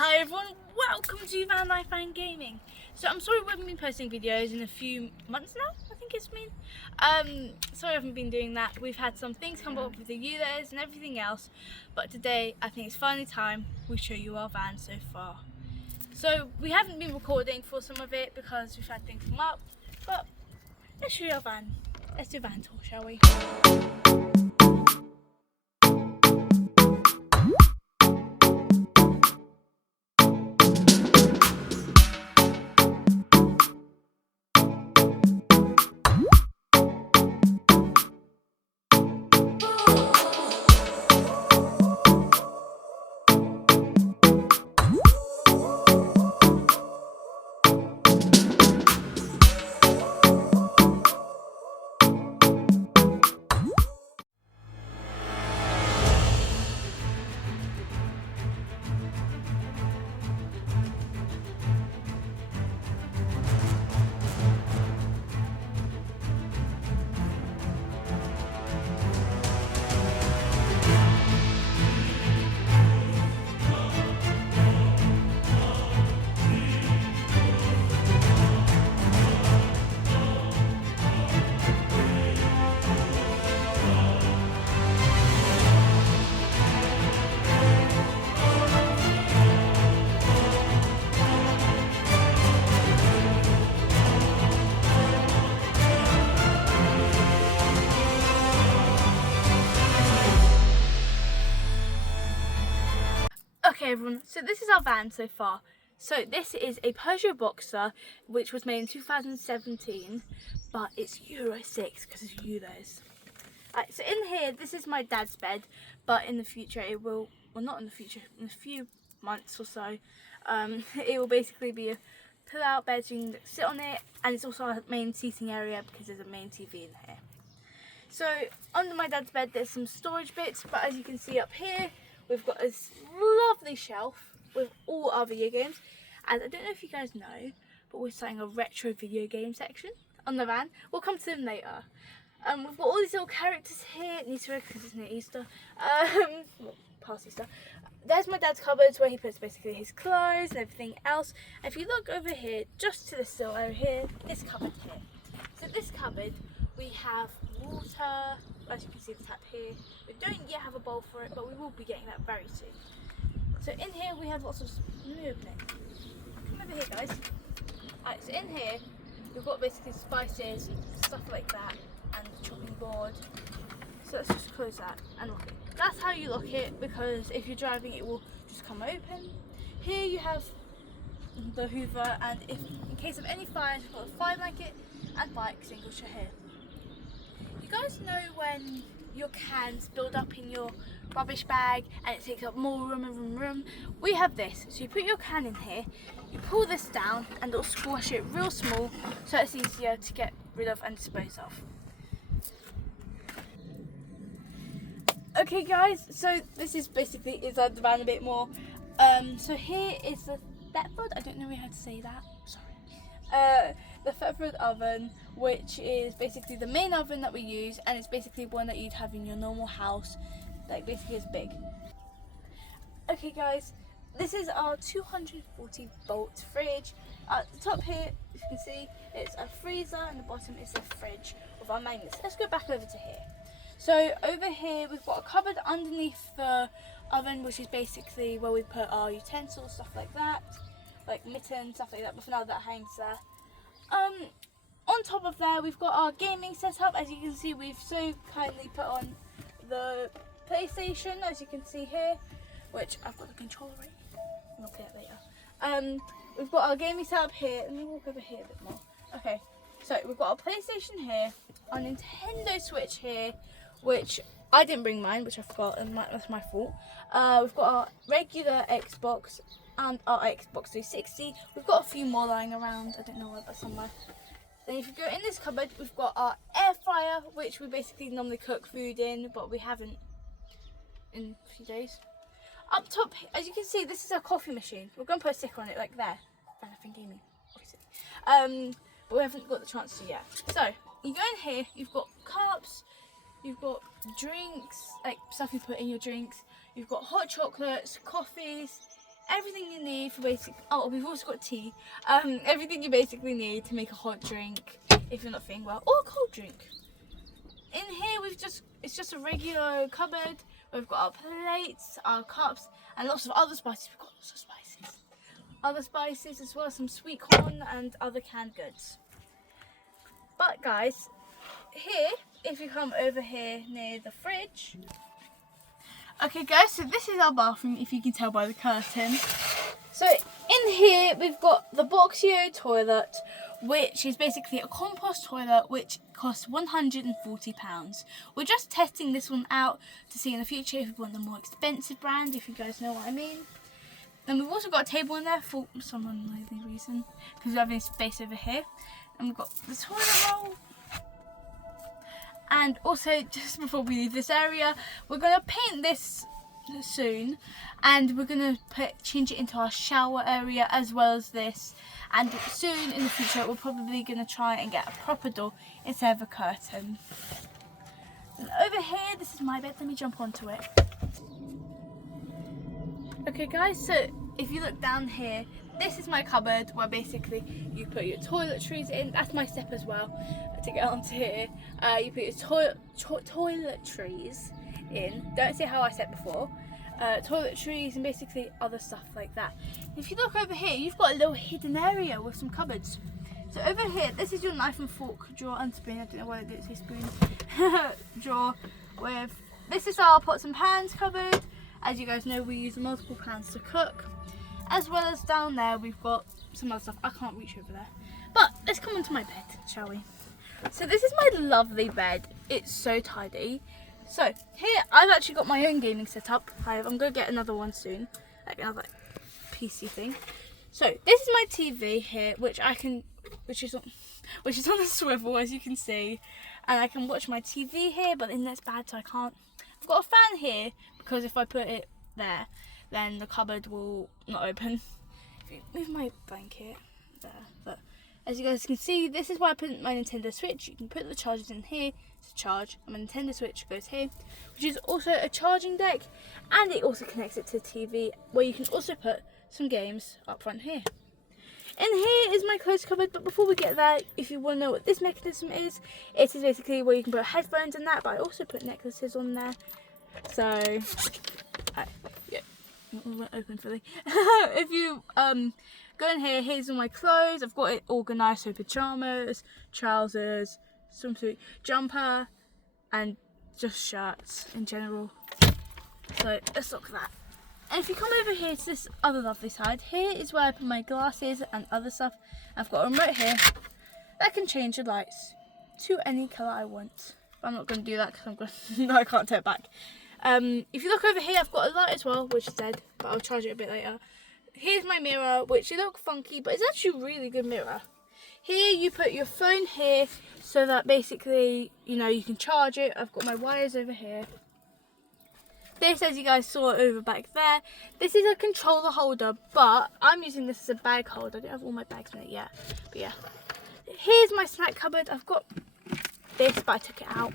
Hi everyone, welcome to Vanlife VanGaming. So I'm sorry we haven't been posting videos in a few months now, I think it's been. Sorry I haven't been doing that. We've had some things come up with the users and everything else, but today I think it's finally time we show you our van so far. So we haven't been recording for some of it because we've had things come up, but let's show you our van. Let's do a van tour, shall we? Okay everyone, so this is our van so far. So this is a Peugeot Boxer which was made in 2017, but it's Euro 6 because it's Euros. So in here, this is my dad's bed, but in the future it will, well not in the future, in a few months or so, it will basically be a pull-out bed so you can sit on it, and it's also a main seating area because there's a main TV in here. So under my dad's bed there's some storage bits, but as you can see up here, we've got this lovely shelf with all our video games. And I don't know if you guys know, but we're starting a retro video game section on the van. We'll come to them later. We've got all these little characters here, Easter egg because it's near Easter, well, past Easter. There's my dad's cupboards where he puts basically his clothes and everything else. And if you look over here, just to the sill over here, this cupboard here. So this cupboard, we have water, as you can see the tap here. We don't yet have a bowl for it, but we will be getting that very soon. So in here we have lots of, let me open it. Come over here guys. Alright, so in here we've got basically spices, stuff like that, and the chopping board. So let's just close that and lock it. That's how you lock it, because if you're driving it will just come open. Here you have the Hoover, and if in case of any fires, you've got a fire blanket and fire extinguisher here. You guys know when your cans build up in your rubbish bag and it takes up more room and room? We have this. So you put your can in here, you pull this down and it'll squash it real small so it's easier to get rid of and dispose of. Okay guys, so this is basically inside the van a bit more. So here is the Thetford, I don't know how to say that, sorry. The Thetford oven, which is basically the main oven that we use, and it's basically one that you'd have in your normal house, like basically it's big. Okay guys, this is our 240 volt fridge. At the top here, you can see it's a freezer and the bottom is the fridge with our magnets. Let's go back over to here. So over here we've got a cupboard underneath the oven, which is basically where we put our utensils, stuff like that, like mittens, stuff like that, but for now that hangs there. On top of there we've got our gaming setup. As you can see, we've so kindly put on the PlayStation, as you can see here, which I've got the controller right here. I'll play it later. We've got our gaming setup here. Let me walk over here a bit more. Okay, so we've got our PlayStation here, our Nintendo Switch here, which I didn't bring mine, which I forgot, and that's my fault. We've got our regular Xbox and our Xbox 360. We've got a few more lying around, I don't know where, but somewhere. Then if you go in this cupboard, we've got our air fryer, which we basically normally cook food in, but we haven't in a few days. Up top, as you can see, this is a coffee machine. We're going to put a sticker on it, like there. VanGaming, obviously. But we haven't got the chance to yet. So, you go in here, you've got cups, you've got drinks, like stuff you put in your drinks. You've got hot chocolates, coffees, everything you need for basic. Oh, we've also got tea. Everything you basically need to make a hot drink if you're not feeling well, or a cold drink. In here, it's just a regular cupboard. We've got our plates, our cups, and lots of other spices. We've got lots of spices. Other spices as well as some sweet corn and other canned goods. But guys, here, if you come over here near the fridge. Okay guys, so this is our bathroom, if you can tell by the curtain. So in here we've got the Boxio toilet, which is basically a compost toilet which costs £140. We're just testing this one out to see in the future if we want the more expensive brand, if you guys know what I mean. Then we've also got a table in there for some unlikely reason, because we have any space over here. And we've got the toilet roll. And also, just before we leave this area, we're going to paint this soon, and we're going to change it into our shower area as well as this. And soon in the future, we're probably going to try and get a proper door instead of a curtain. And over here, this is my bed. Let me jump onto it. Okay guys, so if you look down here, this is my cupboard where basically you put your toiletries in. That's my step as well to get onto here. You put your toiletries in. Don't say how I said before. Toiletries and basically other stuff like that. If you look over here, you've got a little hidden area with some cupboards. So over here, this is your knife and fork drawer and spoon. I don't know why I didn't say spoon. Drawer with. This is our pots and pans cupboard. As you guys know, we use multiple pans to cook. As well as down there, we've got some other stuff. I can't reach over there. But let's come onto my bed, shall we? So this is my lovely bed. It's so tidy. So here, I've actually got my own gaming setup. I'm going to get another one soon. Like another PC thing. So this is my TV here, which is on a swivel, as you can see. And I can watch my TV here, but the internet's bad, so I can't. I've got a fan here, because if I put it there, then the cupboard will not open. Move my blanket there. But as you guys can see, this is why I put my Nintendo Switch. You can put the chargers in here to charge, and my Nintendo Switch goes here, which is also a charging deck, and it also connects it to the TV, where you can also put some games up front here. And here is my clothes cupboard, but before we get there, if you want to know what this mechanism is, it is basically where you can put headphones and that, but I also put necklaces on there. So, yeah, it won't open fully. If you go in here, here's all my clothes. I've got it organised, so pyjamas, trousers, swimsuit, jumper, and just shirts in general. So let's look at that. And if you come over here to this other lovely side, here is where I put my glasses and other stuff. I've got a remote here that can change the lights to any colour I want. But I'm not going to do that because I can't turn it back. If you look over here, I've got a light as well, which is dead, but I'll charge it a bit later. Here's my mirror, which it looks funky, but it's actually a really good mirror. Here you put your phone here, so that basically, you know, you can charge it. I've got my wires over here. This, as you guys saw over back there, this is a controller holder, but I'm using this as a bag holder. I don't have all my bags in it yet, but yeah. Here's my snack cupboard. I've got this, but I took it out.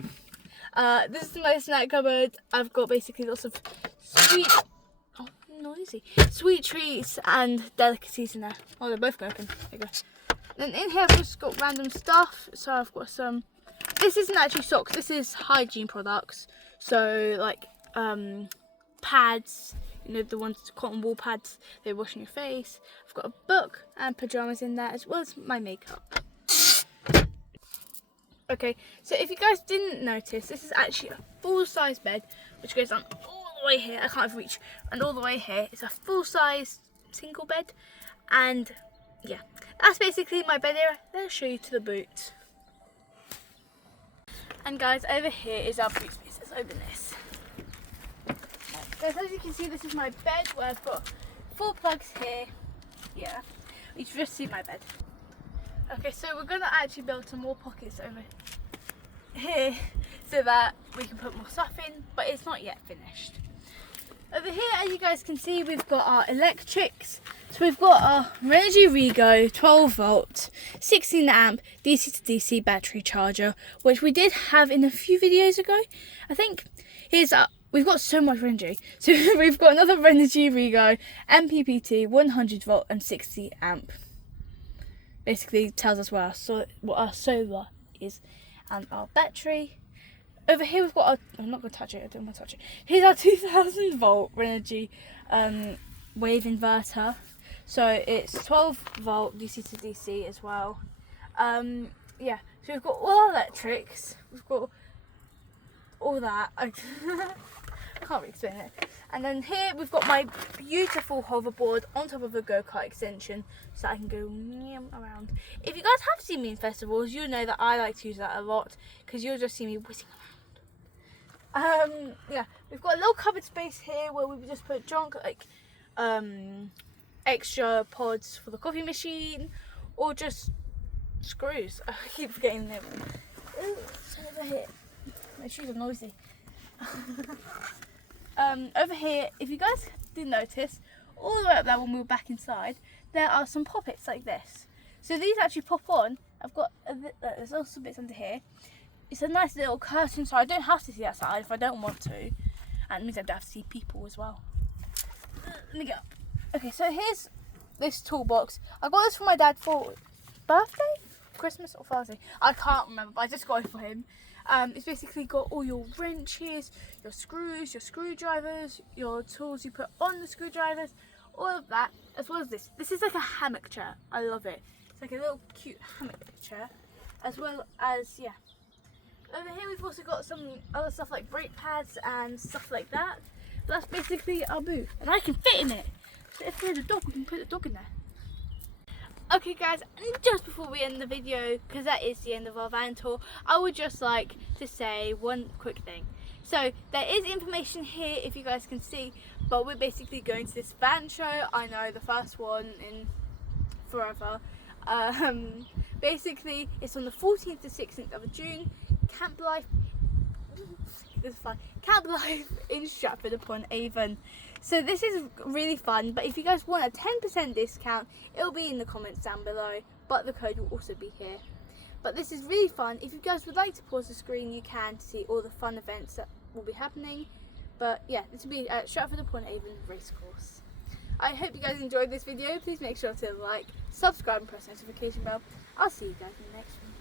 This is my snack cupboard. I've got basically lots of sweet treats and delicacies in there. Oh, they're both open. There you go. Then in here I've just got random stuff. So I've got some. This isn't actually socks. This is hygiene products. So like pads. You know, the ones, cotton wool pads they're washing your face. I've got a book and pajamas in there, as well as my makeup. Okay, so if you guys didn't notice, this is actually a full-size bed, which goes on all the way here. I can't even reach, and all the way here. It's a full-size single bed, and yeah, that's basically my bed area. Let's show you to the boot. And guys, over here is our boot space. Let's open this. Guys, as you can see, this is my bed where I've got 4 plugs here. Yeah, you can just see my bed. Okay, so we're going to actually build some more pockets over here so that we can put more stuff in, but it's not yet finished. Over here, as you guys can see, we've got our electrics. So we've got our Regi Rego 12 volt, 16 amp DC to DC battery charger, which we did have in a few videos ago, I think. Here's we've got so much energy. So we've got another Energy Rego MPPT 100 volt and 60 amp. Basically tells us what our solar is and our battery. Over here we've got our, I'm not going to touch it, I don't want to touch it. Here's our 2000 volt Energy wave inverter. So it's 12 volt DC to DC as well. Yeah, so we've got all our electrics, we've got all that. I can't really explain it. And then here we've got my beautiful hoverboard on top of a go-kart extension so I can go around. If you guys have seen me in festivals, you'll know that I like to use that a lot because you'll just see me whizzing around. Yeah, we've got a little cupboard space here where we just put junk like extra pods for the coffee machine or just screws. I keep forgetting them. Ooh, it's over here. My shoes are noisy. Over here, if you guys did notice, all the way up there when we were back inside, there are some poppets like this. So these actually pop on. I've got there's also bits under here. It's a nice little curtain, so I don't have to see outside if I don't want to, and it means I don't have to see people as well. Let me go up. Okay, so here's this toolbox. I got this for my dad for birthday, Christmas or Father's Day. I can't remember, but I just got it for him. It's basically got all your wrenches, your screws, your screwdrivers, your tools you put on the screwdrivers, all of that, as well as this. This is like a hammock chair. I love it. It's like a little cute hammock chair, as well as, yeah. Over here we've also got some other stuff like brake pads and stuff like that. But that's basically our booth, and I can fit in it. So if there's a dog, we can put the dog in there. Okay guys, and just before we end the video, because that is the end of our van tour, I would just like to say one quick thing. So there is information here if you guys can see, but we're basically going to this van show. I know, the first one in forever. Basically it's on the 14th to 16th of June. Camp Life in Stratford upon Avon. So this is really fun, but if you guys want a 10% discount, it'll be in the comments down below, but the code will also be here. But this is really fun. If you guys would like to pause the screen, you can, to see all the fun events that will be happening. But yeah, this will be at Stratford upon Avon Racecourse. I hope you guys enjoyed this video. Please make sure to like, subscribe and press the notification bell. I'll see you guys in the next one.